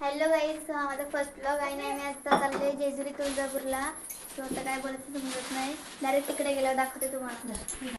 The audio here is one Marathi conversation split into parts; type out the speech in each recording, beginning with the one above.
हॅलो गाईज, माझा फर्स्ट ब्लॉग आहे. नाही मी आता चालले जेजुरी तुळजापूरला. सो आता काय बोलायचं समजत नाही. डायरेक्ट तिकडे गेल्यावर दाखवते तुम्हाला.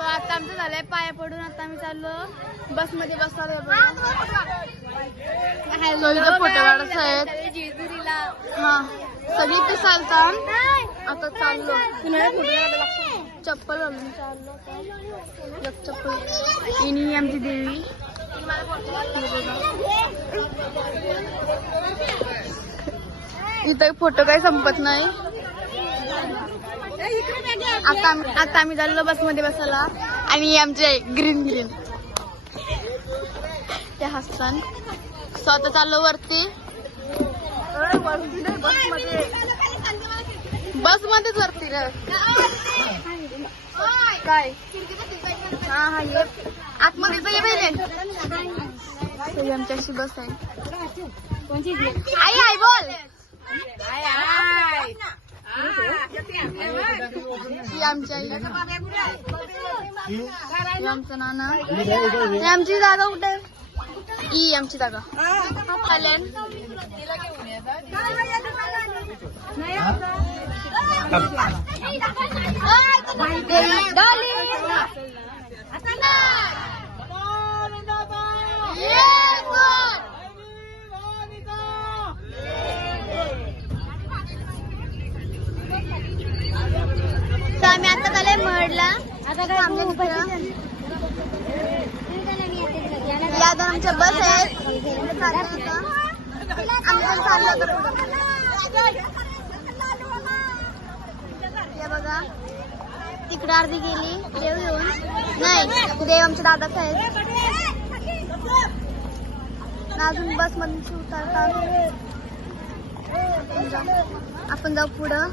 आता आमचं झालंय पाया पडून. आता आम्ही चाललो बस मध्ये बसणार. फोटो काढत आहेत जेजुरीला. हा सगळी ते चालतात. आता चाललो चप्पल घालून चाललो. चप्पल इनी आमची देवी. इथं फोटो काही संपत नाही. आता आम्ही चाललो बस मध्ये बसायला. आणि आमचे ग्रीन ग्रीन ते हसतान. स्वतः चाललो वरती. बस मध्येच वरती काय. हा हा ये आतमध्ये ये पहिले. आमची अशी बस आहे. आई आई बोल. ही आमची आई. आमचं नाना. आमची जागा कुठे. ही आमची जागा. आम्ही आता झालंय महडला. या दोन आमच्या बस आहेत. बघा तिकडे अर्धी गेली देव येऊन. नाही देव आमच्या दादाच आहेत. अजून बस मधून उतरतात. आपण जाऊ पुढं.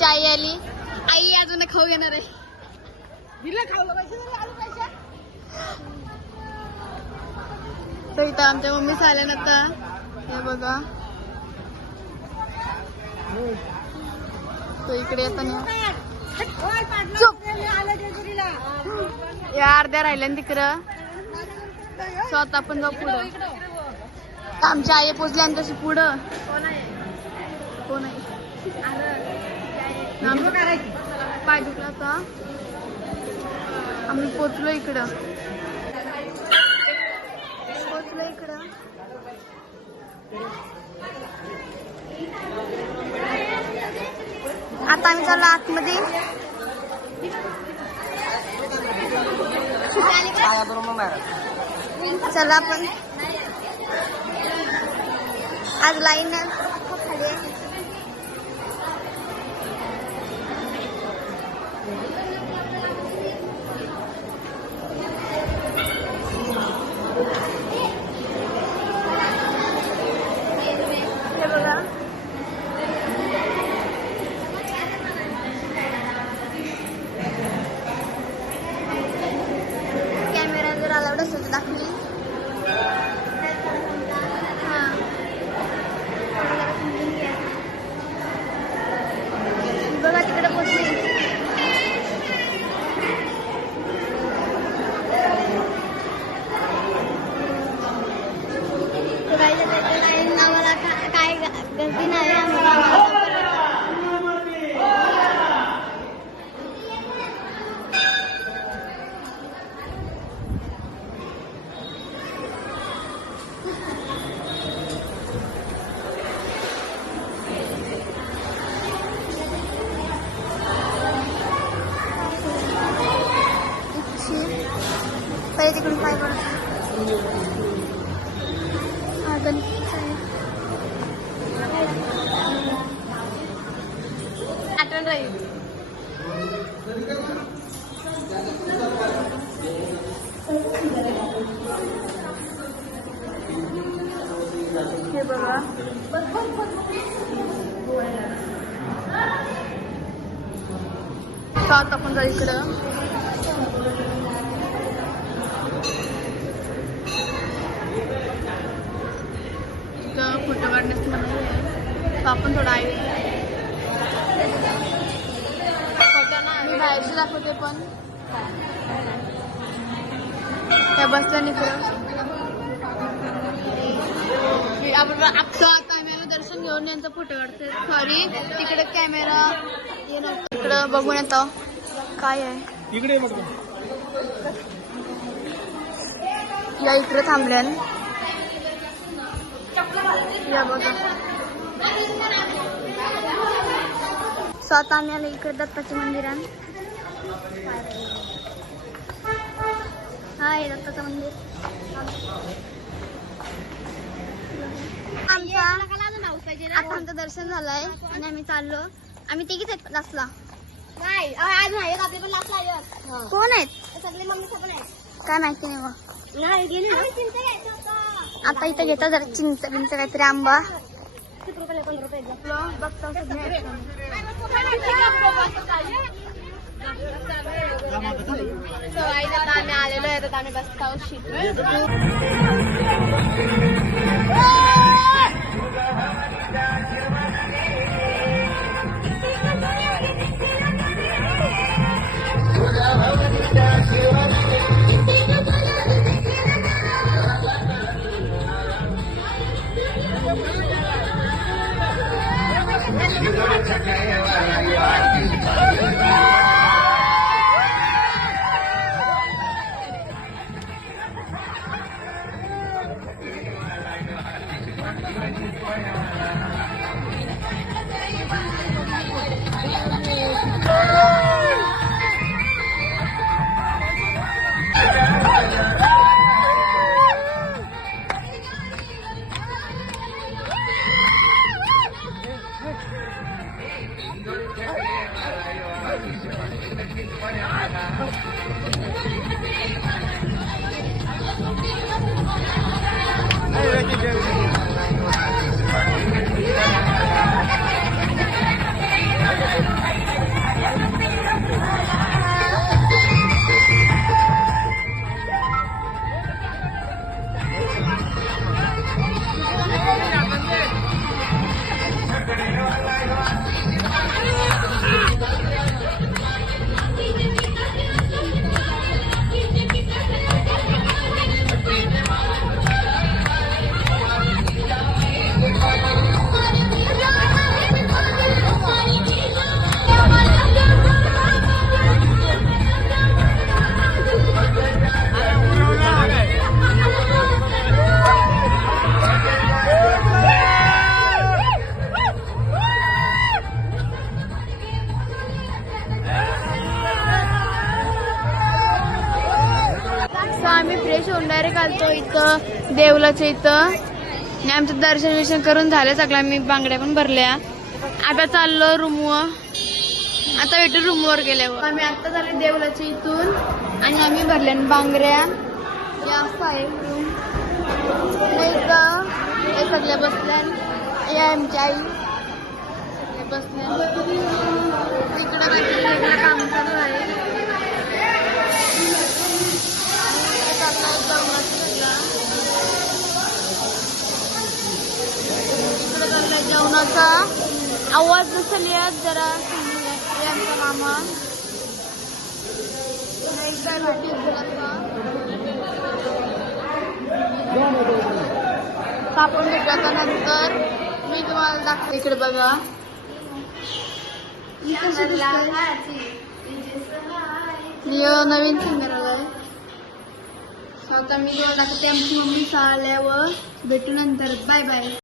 चाय आली. आई अजून खाऊ घेणार आहे. तर इथं आमच्या मम्मी आल्यानंतर हे बघा तो इकडे येताना या अर्ध्या राहिल्या तिकडं. स्वतः आपण जाऊ पुढं. आमच्या आई पोचली आणि तशी पुढं कोण आहे. पाय दुखला होता. आम्ही पोचलो इकडं. आता आम्ही चाललो आतमध्ये. चला आपण आज लाईन खाली गर्दी नाही आम्ही पहिले तिकडून काय पडत आठवण राहील. हे बघा आता आपण जाऊ इकडं. फोटो काढण्यास म्हणून आपण थोडा आहे फोटो ना मी बाहेरची दाखवते पण त्या बसल्या निघलं आपण आता कॅमेरा दर्शन घेऊन यांचा फोटो काढते. सॉरी तिकडे कॅमेरा ये नव्हतं इकडं बघून येतो काय आहे इकडे या इकडे थांबल्यान या बघा. सो आता आम्ही आलो इकडे दत्ताच्या मंदिरात. हा हे दत्ताचं मंदिर. आता आमचं दर्शन झालंय आणि आम्ही चाललो. आम्ही तिघीच आहेत लास्टला. नाही अजून आहेत आपले पण लास्टला. कोण आहेत सगळे मम्मी पण आहेत काय माहिती नाही मग. आता इथं घेता जरा चिंच बिंच काहीतरी आंबा बघता आम्ही आलेलो आहे तर आम्ही बसता आम्ही फ्रेश होऊन डायरेक्ट आलतो इथं देवलाच्या इथं आणि आमचं दर्शन विर्शन करून झालं सगळं. आम्ही बांगड्या पण भरल्या. आता चाललो रूमवर. आता भेटू रूमवर गेल्यावर. आम्ही आता झाले देवलाच्या इथून आणि आम्ही भरल्या बांगड्या. या असं आहे रूम. हे सगळ्या बसल्या. या आमची आई सगळे बसल्या. इकडं काहीतरी काम चालू आहे. जेवणाचा आवाज नसेल येत जरा आमचा मामा कापून घेतल्याच्या नंतर मी तुम्हाला दाखवते इकडे बघा. नवीन सिंगर आलाय. आता मी तुम्हाला दाखवते आमची मम्मी आल्यावर भेटू नंतर. Bye bye.